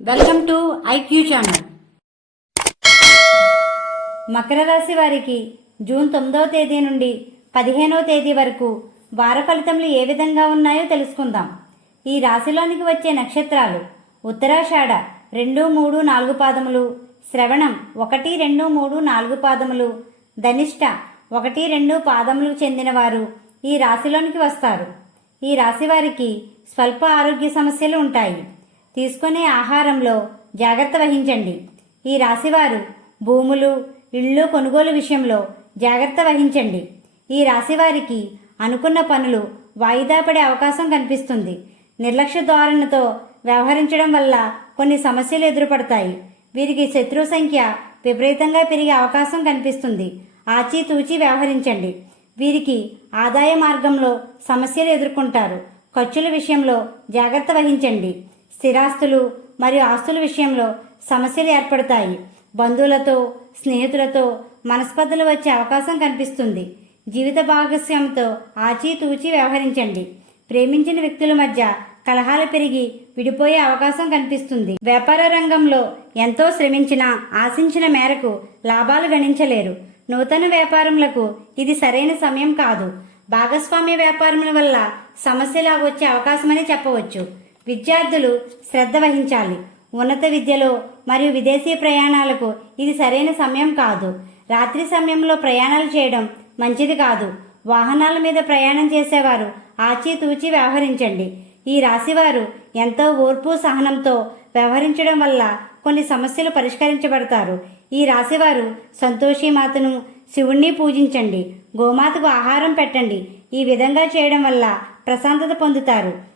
Welcome to IQ channel. Makar రాశి వారికి June తొమ్మిదవ తేదీ నుండి పదిహేనవ తేదీ వరకు వార ఫలితములు ఏ విధంగా ఉన్నాయో తెలుసుకుందాం. ఈ రాశిలోనికి వచ్చే నక్షత్రాలు ఉత్తరాషాఢ రెండు మూడు నాలుగు పాదములు శ్రవణం ఒకటి రెండు మూడు నాలుగు పాదములు ధనిష్ట ఒకటి రెండు పాదములకు చెందినవారు ఈ రాశిలోనికి వస్తారు. ఈ రాశి వారికి స్వల్ప ఆరోగ్య సమస్యలు ఉంటాయి. తీసుకునే ఆహారంలో జాగ్రత్త వహించండి. ఈ రాశివారు భూములు ఇళ్ళు కొనుగోలు విషయంలో జాగ్రత్త వహించండి. ఈ రాశివారికి అనుకున్న పనులు వాయిదా పడే అవకాశం కనిపిస్తుంది. నిర్లక్ష్య ధోరణితో వ్యవహరించడం వల్ల కొన్ని సమస్యలు ఎదురుపడతాయి. వీరికి శత్రు సంఖ్య విపరీతంగా పెరిగే అవకాశం కనిపిస్తుంది. ఆచితూచి వ్యవహరించండి. వీరికి ఆదాయ మార్గంలో సమస్యలు ఎదుర్కొంటారు. ఖర్చుల విషయంలో జాగ్రత్త వహించండి. స్థిరాస్తులు మరియు ఆస్తుల విషయంలో సమస్యలు ఏర్పడతాయి. బంధువులతో స్నేహితులతో మనస్పర్ధలు వచ్చే అవకాశం కనిపిస్తుంది. జీవిత భాగస్వామితో ఆచితూచి వ్యవహరించండి. ప్రేమించిన వ్యక్తుల మధ్య కలహాలు పెరిగి విడిపోయే అవకాశం కనిపిస్తుంది. వ్యాపార రంగంలో ఎంతో శ్రమించినా ఆశించిన మేరకు లాభాలు గణించలేరు. నూతన వ్యాపారములకు ఇది సరైన సమయం కాదు. భాగస్వామ్య వ్యాపారముల వల్ల సమస్యలా వచ్చే అవకాశమని చెప్పవచ్చు. విద్యార్థులు శ్రద్ధ వహించాలి. ఉన్నత విద్యలో మరియు విదేశీ ప్రయాణాలకు ఇది సరైన సమయం కాదు. రాత్రి సమయంలో ప్రయాణాలు చేయడం మంచిది కాదు. వాహనాల మీద ప్రయాణం చేసేవారు ఆచితూచి వ్యవహరించండి. ఈ రాశివారు ఎంతో ఓర్పు సహనంతో వ్యవహరించడం వల్ల కొన్ని సమస్యలు పరిష్కరించబడతారు. ఈ రాశివారు సంతోషి మాతను శివుణ్ణి పూజించండి. గోమాతకు ఆహారం పెట్టండి. ఈ విధంగా చేయడం వల్ల ప్రశాంతత పొందుతారు.